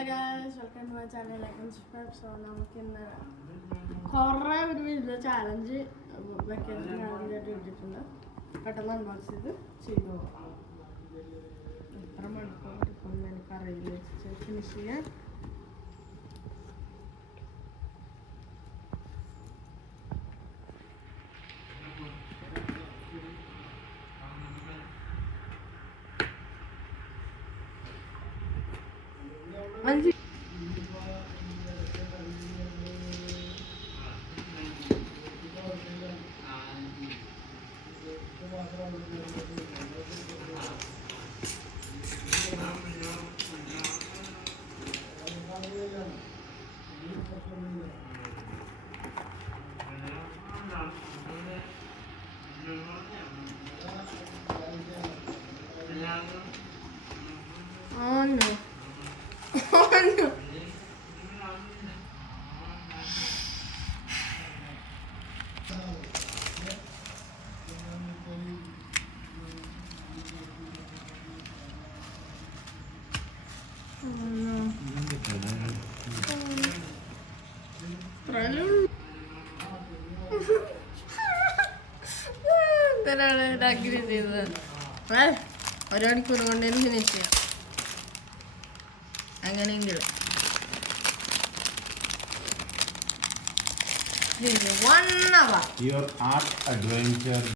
Hello guys, welcome to my channel. Like and subscribe. So നമുക്ക് ഇന്ന് കുറേ ഒരു വലിയ ചാലഞ്ച് വെക്കേഷൻ ആദ്യമായിട്ട് ഇട്ടിട്ടുണ്ട്. പെട്ടെന്ന് അൺബോക്സ് ചെയ്ത് നോക്കാം. എത്ര മണിക്കൂർ എടുക്കുമെന്ന് എനിക്കറിയില്ല. ഫിനിഷ് ചെയ്യാൻ അഞ്ച് Oh no. Oh no. Agree ചെയ്തത് ഒരു മണിക്കൂർ കൊണ്ട് ഫിനിഷ് ചെയ്യാം അങ്ങനെയെങ്കിലും 1 hour. Your art adventure